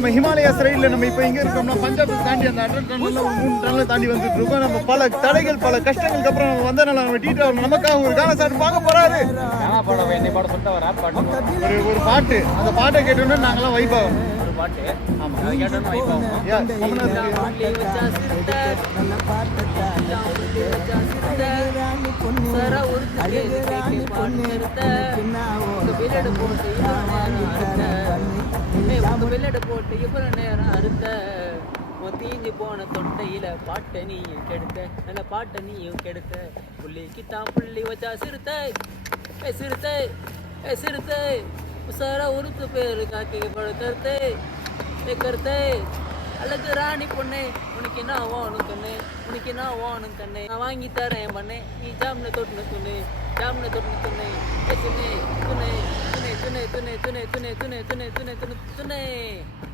நம்ம ஹிமாலயாஸ் ரைடில் நம்ம இப்போ எங்கே இருக்கோம்னா பஞ்சாப் தாண்டி அந்த அட்டன் டனலில் ஒரு 3 டனலில் தாண்டி வந்துட்டு இருக்கோம். நம்ம பல தடைகள் பல கஷ்டங்களுக்கு அப்புறம் நம்ம வந்தனால நம்ம டீட்டெயில் நமக்காக ஒரு கான சார் பார்க்க போறாரு. ஒரு பாட்டு, அந்த பாட்டை கேட்டோம்னா நாங்களாம் வைப் ஆகணும். ஒரு பாட்டு போட்டு இவ்வளவு நேரம் அறுத்த தீஞ்சு போன தொண்டையில பாட்டை நீயும் கெடுத்த, நல்ல பாட்டை நீயும் கெடுத்த, புள்ளிக்கு தான் புள்ளி வச்சா சிறுத்தை சிறுத்தை சிறுத்தை உசாரா உறுத்து பேரு காக்கி படுக்கறுத்தை கருத்தை அழகு ராணி பொண்ணே உனக்கு நான் ஓணும் கண்ணு, உனக்கு நான் ஓணும் கண்ணு, நான் வாங்கி தரேன் பண்ணே, நீ ஜாம்னு தொட்டுனு துணு, ஜாம்னு தொட்டுனு துணை துணை துணை துணை துணை துணை துணை துணை துணை துணை துணை துணை துணை